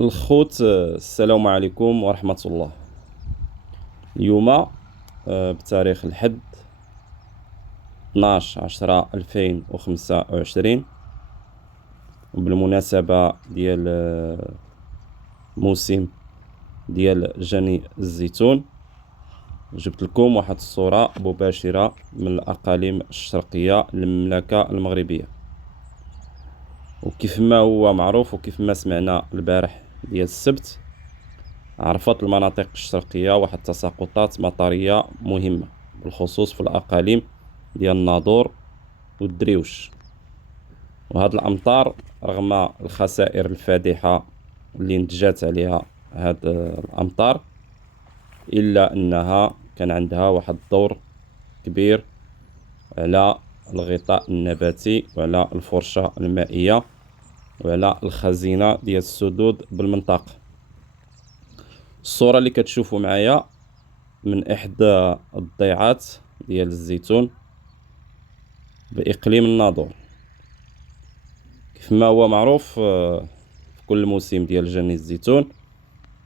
الخوت، السلام عليكم ورحمة الله. اليوم بتاريخ الحد 12/10/2025، وبالمناسبة ديال موسم ديال جني الزيتون، جبت لكم واحد الصورة مباشرة من الأقاليم الشرقية للمملكة المغربية. وكيف ما هو معروف وكيف ما سمعنا البارح ديال السبت، عرفت المناطق الشرقية واحد تساقطات مطرية مهمة، بالخصوص في الأقاليم ديال الناظور والدريوش. وهاد الأمطار رغم الخسائر الفادحة اللي نتجات عليها هاد الأمطار، إلا أنها كان عندها واحد الدور كبير على الغطاء النباتي وعلى الفرشة المائية وعلى الخزينة ديال السدود بالمنطقة. الصورة اللي كتشوفوا معايا من إحدى الضيعات ديال الزيتون بإقليم الناظور. كيف ما هو معروف، في كل موسم ديال جني الزيتون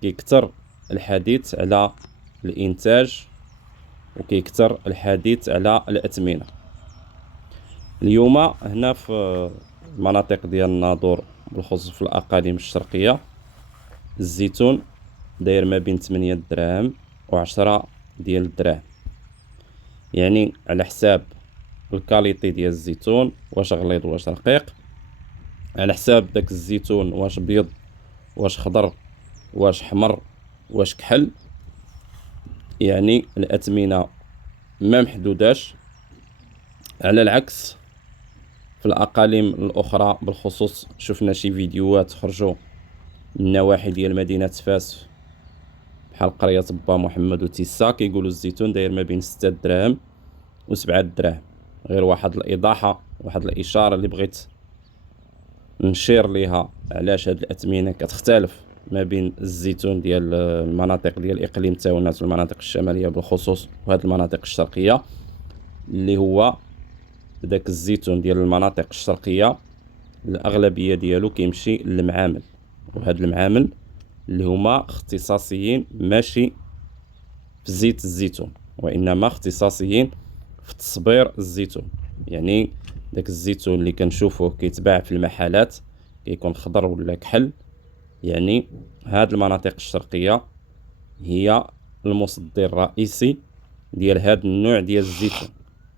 كيكتر الحديث على الإنتاج وكيكتر الحديث على الأثمنة. اليوم هنا في المناطق ديال الناظور بالخصوص في الأقاليم الشرقية، الزيتون داير ما بين 8 دراهم و10 ديال الدراهم، يعني على حساب الكاليتي ديال الزيتون، واش غليظ واش رقيق، على حساب داك الزيتون واش بيض واش خضر واش حمر واش كحل. يعني الأثمنة ما محدوداش، على العكس في الأقاليم الأخرى. بالخصوص شفنا شي فيديوهات خرجوا من النواحي ديال مدينة فاس بحال قرية با محمد وتيسا، كيقولوا الزيتون داير ما بين 6 دراهم و7 دراهم. غير واحد الإيضاحة، واحد الإشارة اللي بغيت نشير ليها، علاش هاد الأثمنة كتختلف ما بين الزيتون ديال المناطق ديال إقليم تاونات والمناطق الشمالية بالخصوص، وهاد المناطق الشرقية، اللي هو داك الزيتون ديال المناطق الشرقية الأغلبية ديالو كيمشي للمعامل، وهاد المعامل اللي هما اختصاصيين ماشي في زيت الزيتون، وإنما اختصاصيين في تصبير الزيتون. يعني داك الزيتون اللي كنشوفوه كيتباع في المحلات كيكون خضر ولا كحل، يعني هاد المناطق الشرقية هي المصدر الرئيسي ديال هاد النوع ديال الزيتون.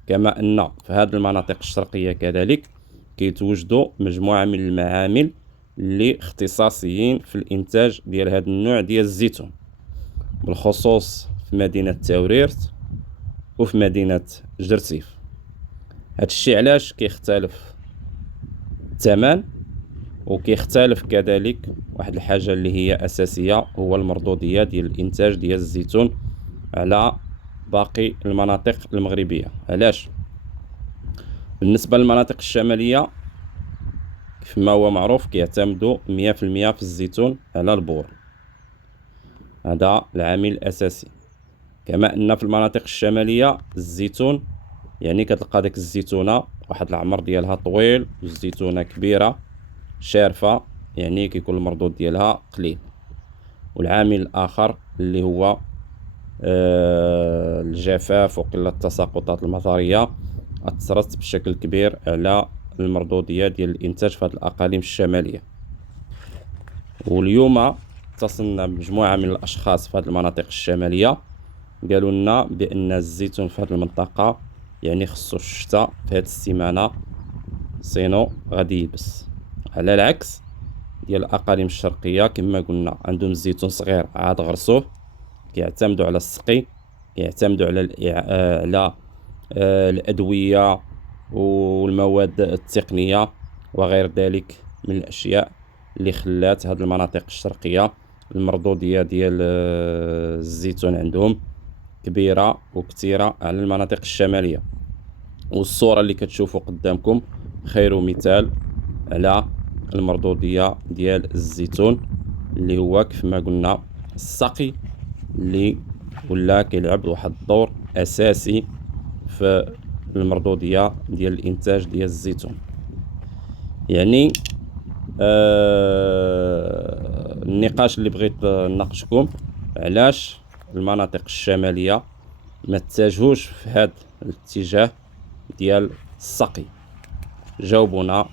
كما أن في هاد المناطق الشرقية كذلك كيتوجدوا مجموعة من المعامل اللي اختصاصيين في الإنتاج ديال هاد النوع ديال الزيتون، بالخصوص في مدينة تاوريرت وفي مدينة جرتيف. هاد الشيء علاش كيختلف الثمن، وكيختلف كذلك واحد الحاجة اللي هي أساسية، هو المردودية ديال الإنتاج ديال الزيتون على باقي المناطق المغربية. علاش؟ بالنسبة للمناطق الشمالية كيف ما هو معروف كيعتمدوا 100% في الزيتون على البور، هذا العامل الأساسي. كما أن في المناطق الشمالية الزيتون، يعني كتلقى داك الزيتونة واحد العمر ديالها طويل، والزيتونة كبيرة شارفة، يعني كيكون المردود ديالها قليل. والعامل الآخر اللي هو الجفاف وقلة التساقطات المطرية أثرت بشكل كبير على المردودية ديال الإنتاج في هذه الأقاليم الشمالية. واليوم اتصلنا بمجموعة من الأشخاص في هذه المناطق الشمالية، قالوا لنا بأن الزيتون في هذه المنطقة يعني خصو الشتاء في هذه السيمانة، سينو غادي يبس. على العكس ديال الأقاليم الشرقية كما قلنا عندهم الزيتون صغير عاد غرسوه، كيعتمدوا على السقي، كيعتمدوا على الأدوية والمواد التقنية وغير ذلك من الأشياء اللي خلات هذه المناطق الشرقية المردودية ديال الزيتون عندهم كبيرة وكثيرة على المناطق الشمالية. والصورة اللي كتشوفوا قدامكم خير مثال على المردودية ديال الزيتون، اللي هو كيف ما قلنا السقي اللي ولا كيلعب واحد الدور أساسي في المردودية ديال الإنتاج ديال الزيتون. يعني النقاش اللي بغيت نناقشكم، علاش المناطق الشماليه ما تتجهوش في هذا الاتجاه ديال السقي؟ جاوبونا